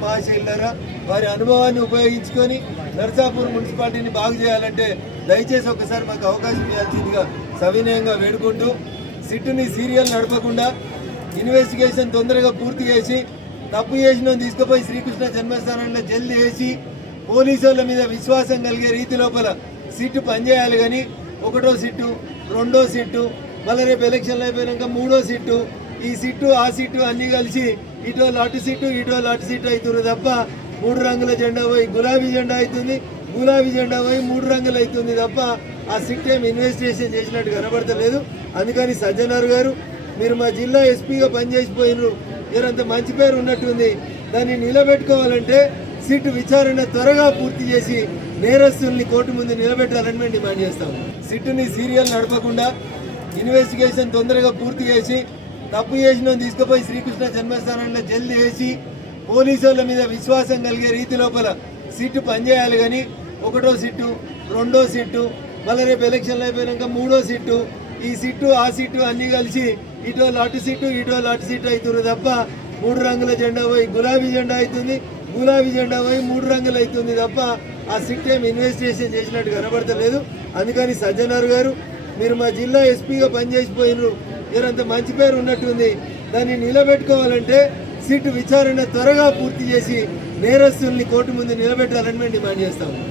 మహాశైలారా వారి అనుభవాన్ని ఉపయోగించుకొని నర్సాపూర్ మున్సిపాలిటీని బాగు చేయాలంటే దయచేసి ఒకసారి మాకు అవకాశం ఇవ్వాల్సిందిగా సవినయంగా వేడుకుంటూ సిట్టుని సీరియల్ నడపకుండా ఇన్వెస్టిగేషన్ తొందరగా పూర్తి చేసి తప్పు చేసిన తీసుకుపోయి శ్రీకృష్ణ జన్మస్థానంలో జల్ది వేసి పోలీసు వాళ్ళ మీద విశ్వాసం కలిగే రీతి లోపల సిట్టు పనిచేయాలి కానీ ఒకటో సిట్టు రెండో సిట్టు మళ్ళీ రేపు ఎలక్షన్లు అయిపోయాక మూడో సిట్టు ఈ సిట్టు ఆ సిట్టు అన్నీ కలిసి ఇటో అటు సీటు ఇటో అటు సీటు అవుతుంది తప్ప మూడు రంగుల జెండా పోయి గులాబీ జెండా అవుతుంది. గులాబీ జెండా పోయి మూడు రంగులు అవుతుంది తప్ప ఆ సీట్ ఏం ఇన్వెస్టిగేషన్ చేసినట్టు కనబడతలేదు. అందుకని సజ్జనారు గారు మీరు మా జిల్లా ఎస్పీగా పనిచేసిపోయినారు. మీరంత మంచి పేరు ఉన్నట్టుంది. దాన్ని నిలబెట్టుకోవాలంటే సిట్ విచారణ త్వరగా పూర్తి చేసి నేరస్తుల్ని కోర్టు ముందు నిలబెట్టాలని మేము డిమాండ్ చేస్తాం సిట్ని సీరియల్ నడపకుండా ఇన్వెస్టిగేషన్ తొందరగా పూర్తి చేసి తప్పు చేసిన తీసుకుపోయి శ్రీకృష్ణ జన్మస్థానంలో జల్ది వేసి పోలీసు వాళ్ళ మీద విశ్వాసం కలిగే రీతి లోపల సిట్టు పనిచేయాలి కానీ ఒకటో సిట్టు రెండో సిట్టు మళ్ళీ రేపు ఎలక్షన్లు అయిపోయాక మూడో సిట్టు ఈ సిట్టు ఆ సిట్టు అన్నీ కలిసి ఇటో లాటు సిట్టు ఇటో లాటు సీటు అవుతుంది తప్ప మూడు రంగుల జెండా పోయి గులాబీ జెండా అవుతుంది గులాబీ జెండా పోయి మూడు రంగులు అవుతుంది తప్ప ఆ సిట్ ఏం ఇన్వెస్టిగేషన్ చేసినట్టు కనబడతలేదు. అందుకని సజ్జనార్ గారు మీరు మా జిల్లా ఎస్పీగా పనిచేసిపోయినారు మీరంత మంచి పేరు ఉన్నట్టుంది. దాన్ని నిలబెట్టుకోవాలంటే సిట్ విచారణ త్వరగా పూర్తి చేసి నేరస్తుల్ని కోర్టు ముందు నిలబెట్టాలని మేము డిమాండ్ చేస్తాము.